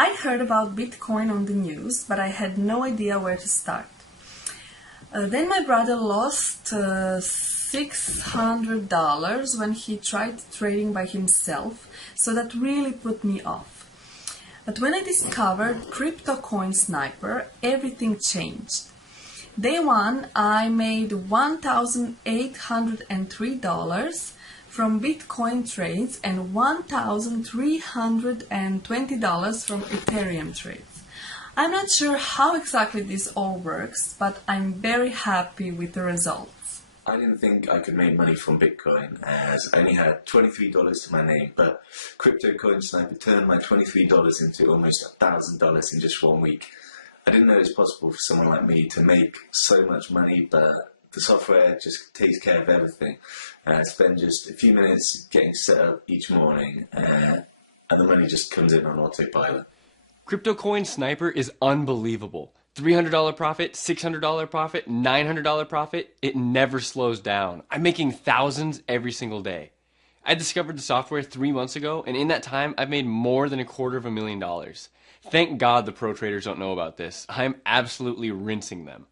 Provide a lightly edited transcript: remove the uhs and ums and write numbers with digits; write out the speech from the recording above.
I heard about Bitcoin on the news, but I had no idea where to start. Then my brother lost $600 when he tried trading by himself, so that really put me off. But when I discovered Crypto Coin Sniper, everything changed. Day one, I made $1,803 from Bitcoin trades and $1,320 from Ethereum trades. I'm not sure how exactly this all works, but I'm very happy with the results. I didn't think I could make money from Bitcoin as I only had $23 to my name, but Crypto Coin Sniper turned my $23 into almost $1,000 in just 1 week. I didn't know it was possible for someone like me to make so much money, but the software just takes care of everything. I spend just a few minutes getting set up each morning, and the money just comes in on autopilot. Crypto Coin Sniper is unbelievable. $300 profit, $600 profit, $900 profit, it never slows down. I'm making thousands every single day. I discovered the software 3 months ago, and in that time, I've made more than $250,000. Thank God the pro traders don't know about this. I'm absolutely rinsing them.